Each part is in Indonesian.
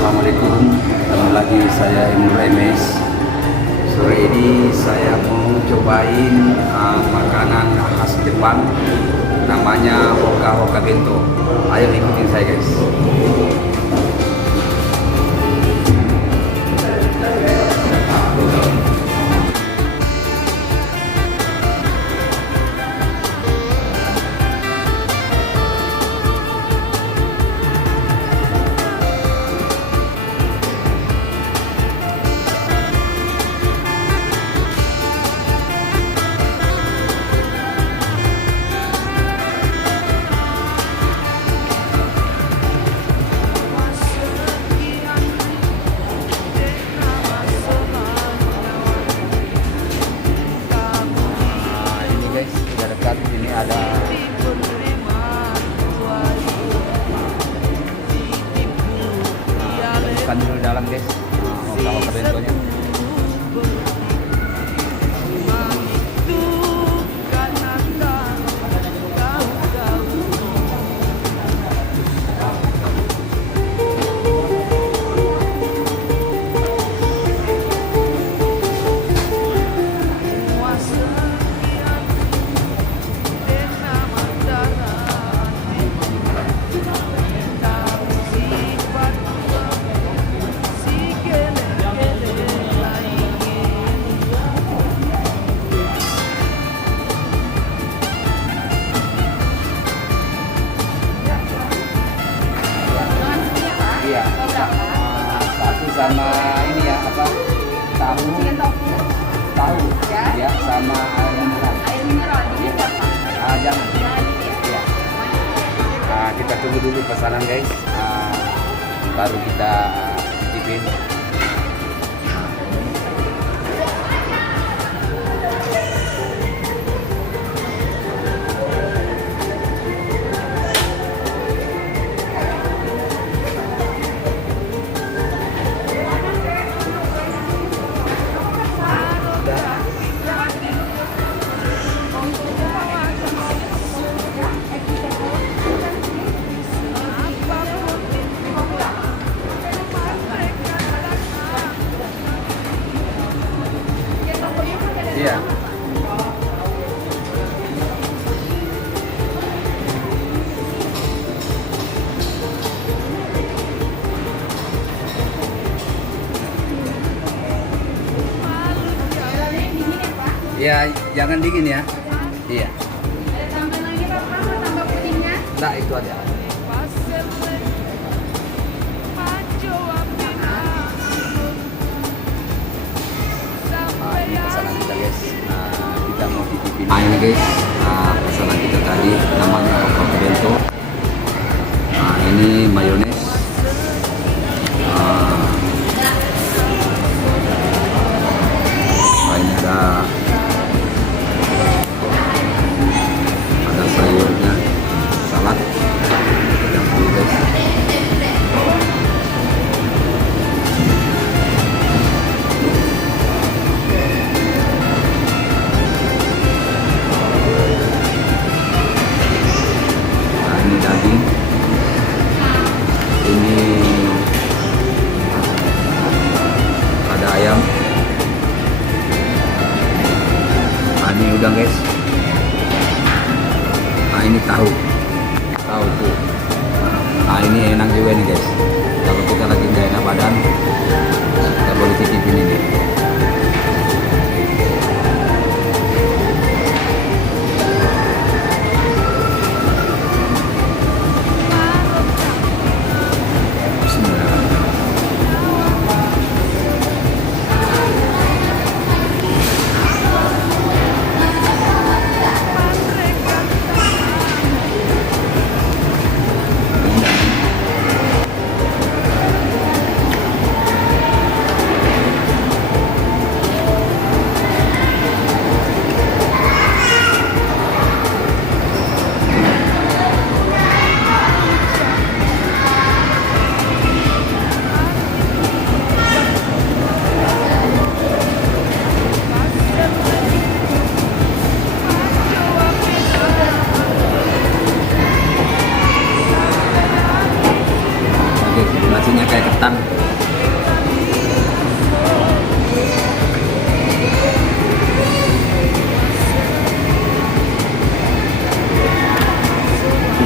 Assalamualaikum, ketemu lagi saya Imur MS. Sore ini saya mau cobain makanan khas Jepang, namanya Hoka Bento. Ayo ikutin saya guys. Ini ada bukan dulu dalam guys, Hoka Bentonya. Iya, satu sama ini ya apa? Tahu ya, sama air mineral. Air mineral ini berapa? Jangan. Ya. Kita tunggu dulu pesanan guys, baru kita cicipin. Iya. Iya, jangan dingin ya. Iya. Ada tambahan lagi apa? Tambah pudingnya? Nah, itu aja. Ini pesanan kita guys. Kita mau titipin. Ini guys, pesanan kita tadi namanya Hoka Bento. Ini mayones. Ini ada sayurnya, salad. Yang dulu guys. Ini daging, ini ada ayam, ini udang guys, ini tahu tuh, ini enak juga nih guys. Kalau kita lagi nggak enak badan, kita boleh cicipin ini. susunya kayak ketan.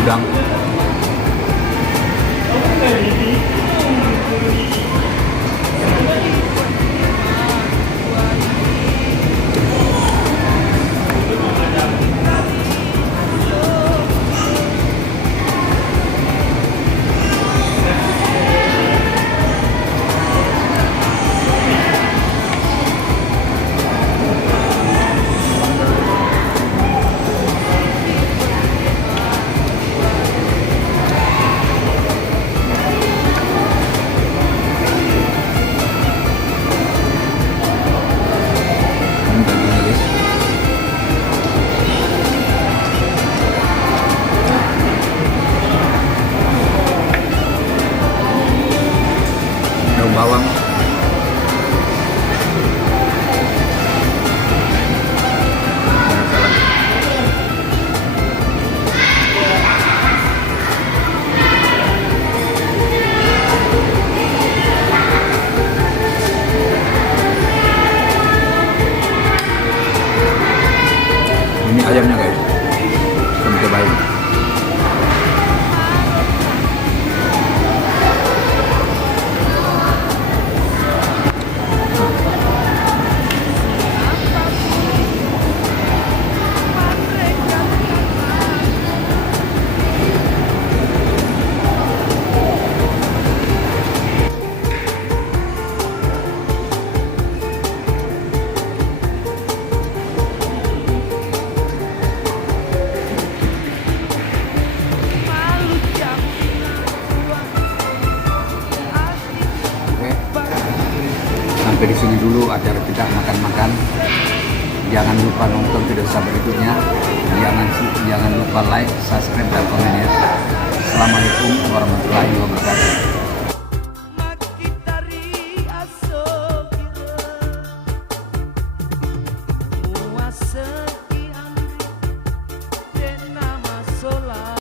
Udang. Ini dagingnya guys. Daun bawang. Jangan salah. Ini ayamnya guys, kita cobain. Oke, sampai di sini dulu acara kita makan-makan. Jangan lupa nonton video saya berikutnya. Jangan lupa like, subscribe, dan komen ya. Assalamualaikum warahmatullahi wabarakatuh.